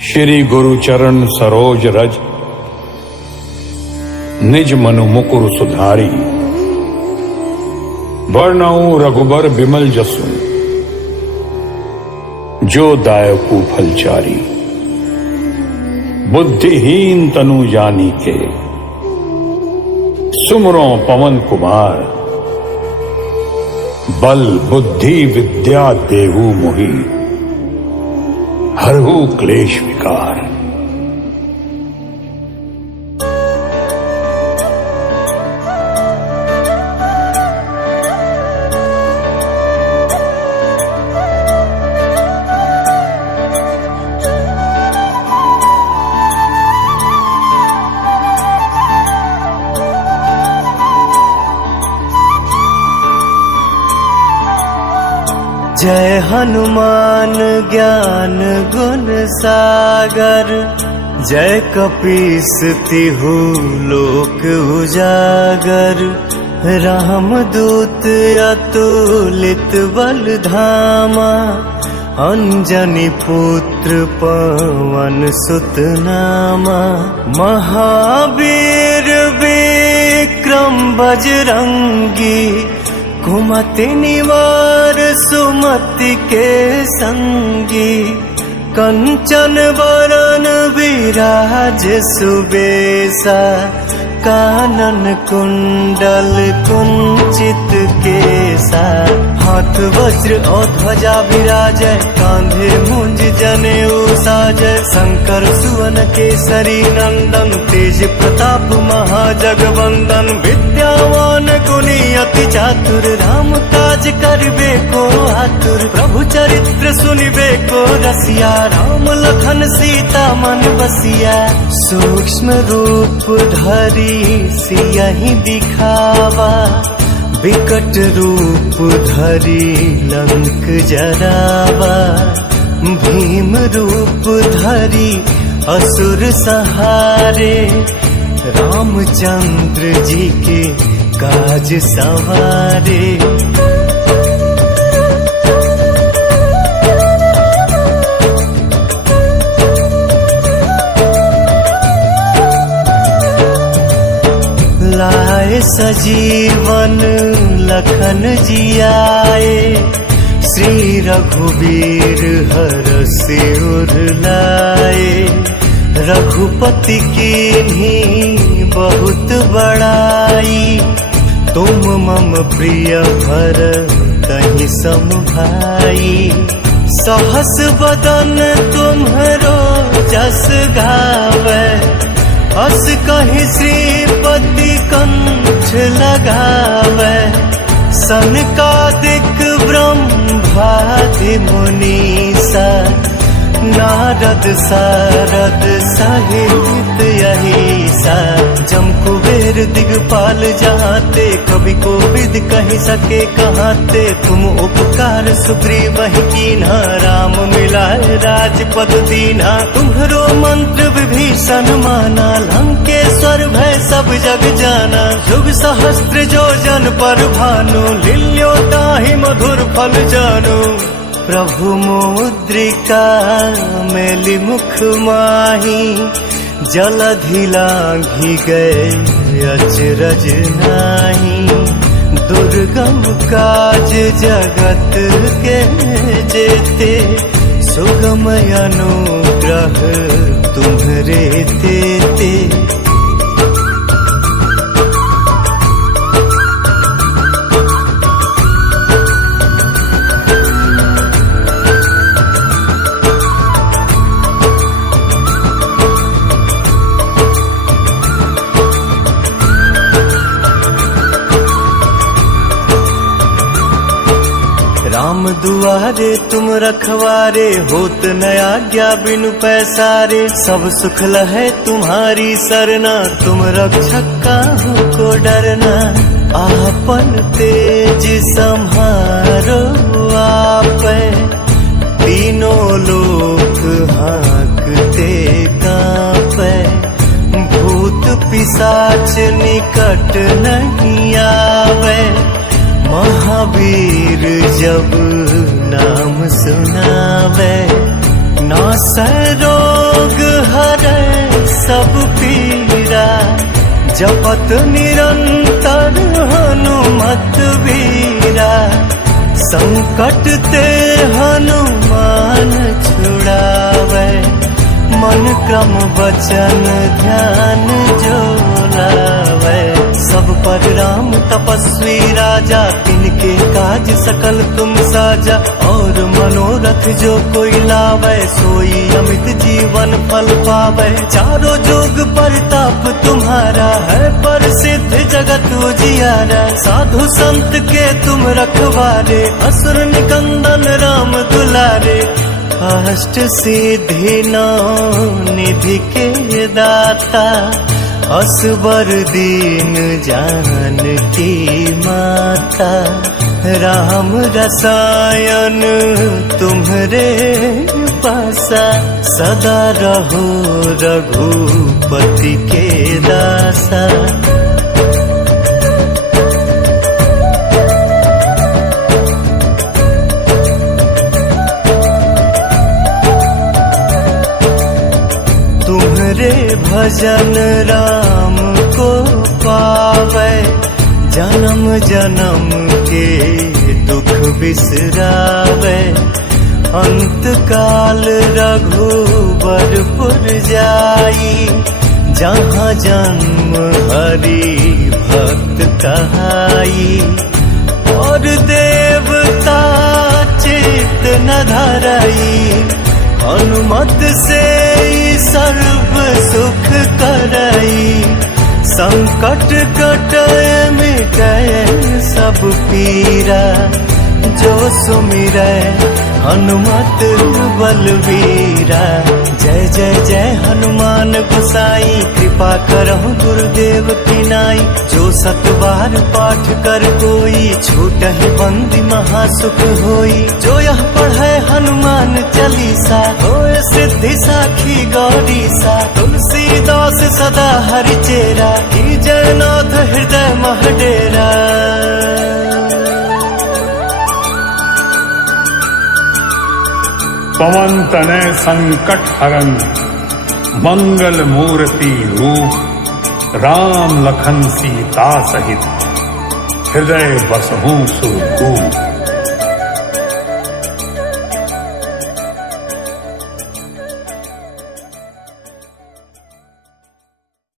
श्री गुरु चरण सरोज रज, निज मनु मुकुर सुधारी। वर्णऊ रघुबर बिमल जसु, जो दायकु फलचारी। बुद्धिहीन तनु जानी के, सुमरो पवन कुमार। बल बुद्धि विद्या देहु मोहि, हरहु क्लेश विकार। जय हनुमान ज्ञान गुण सागर, जय कपीस तिहु लोक उजागर। रामदूत अतुलित बल धामा, अंजनी पुत्र पवन सुत नामा। महावीर विक्रम बजरंगी, कुमति निवार सुमति के संगी। कंचन वरन विराज सुबेसा, कानन कुंडल कुंचित केसा। हाथ वज्र और ध्वजा विराजय, कांधे मुंज जनेऊ साजय। शंकर सुवन केसरी नंदन, तेज प्रताप महाजगवंदन। विद्यावान गुणी अति चातुर, राम काज करिबे को आतुर। प्रभु चरित्र सुनिबे को रसिया, राम लखन सीता मन बसिया। सूक्ष्म रूप धरि सियहि दिखावा, विकट रूप धरि लंक जरावा। भीम रूप धरि असुर सहारे, रामचंद्र जी के काज सवारे। लाए सजीवन लखन जियाए, श्री रघुवीर हरषि उर लाए। रघुपति कीन्ही बहुत बड़ाई, तुम मम प्रिय भरतहि सम भाई। सहस बदन तुम्हरो जस गावै, अस कहि श्रीपति कंठ लगावै। सनकादिक ब्रह्मादि मुनीसा, नारद सारद सहित अहिसा। जम कुबेर दिगपाल जहाते, कवि कोविद कहि सके कहाते। तुम उपकार सुग्रीवहि कीन्हा, राम मिलाए राजपद दीन्हा। तुम्हरो मंत्र विभीषण माना, लंकेश्वर भय सब जग जाना। युग सहस्त्र जो जन पर भानु, लील्यो ताहि मधुर फल जानू। प्रभु मुद्रिका मेलि मुख माही, जलधि लांघि गए अचरज नाही। दुर्गम काज जगत के जेते, सुगम अनुग्रह तुम्हरे तेते। राम दुआरे तुम रखवारे, होत न आज्ञा बिनु पैसारे। सब सुख लहै तुम्हारी सरना, तुम रक्षक काहू को डरना। आपन तेज सम्हारो आपै, तीनों लोक हांकते कांपै। भूत पिशाच निकट नहीं आवे, महावीर जब नाम सुनावे। नासै रोग सब पीरा, जपत निरंतर हनुमत वीरा। संकट ते हनुमान छुड़ावे, मन क्रम वचन ध्यान जो लावे। सब पर राम तपस्वी राजा, तिनके काज सकल तुम साजा। और मनोरथ जो कोई लावे, सोई अमित जीवन फल पावे। चारों जुग परताप तुम्हारा है, प्रसिद्ध जगत उजियारा। साधु संत के तुम रखवारे, असुर निकंदन राम दुलारे। अष्ट सिद्धि नौ निधि के दाता, असबर दीन जानकी माता। राम रसायन तुम्हरे पासा, सदा रहो रघुपति के दासा। तुम्हरे भजन राम को पावे, जन्म जन्म के दुख बिसरावे। अंत काल रघुबरपुर जाई, जहाँ जन्म हरि भक्त कहाई। और देवता चित न धरई, हनुमत से सर्व सुख करई। संकट कटे मिटे सब पीरा, जो सुमिरै हनुमत बलवीरा। जय जय जय हनुमान गोसाई, कृपा करहु गुरुदेव की नाई। जो सतबार पाठ कर कोई, छूटहि बंदी महासुख होई। जो यह पढ़े हनुमान चालीसा, होय सिद्धि साखी गौरीसा। तुलसीदास सदा हरिचेरा, कीजय नाथ हृदय मह डेरा। पवन तनय संकट हरन, मंगल मूर्ति रूप। राम लखन सीता सहित, हृदय बसहु सुरभूप।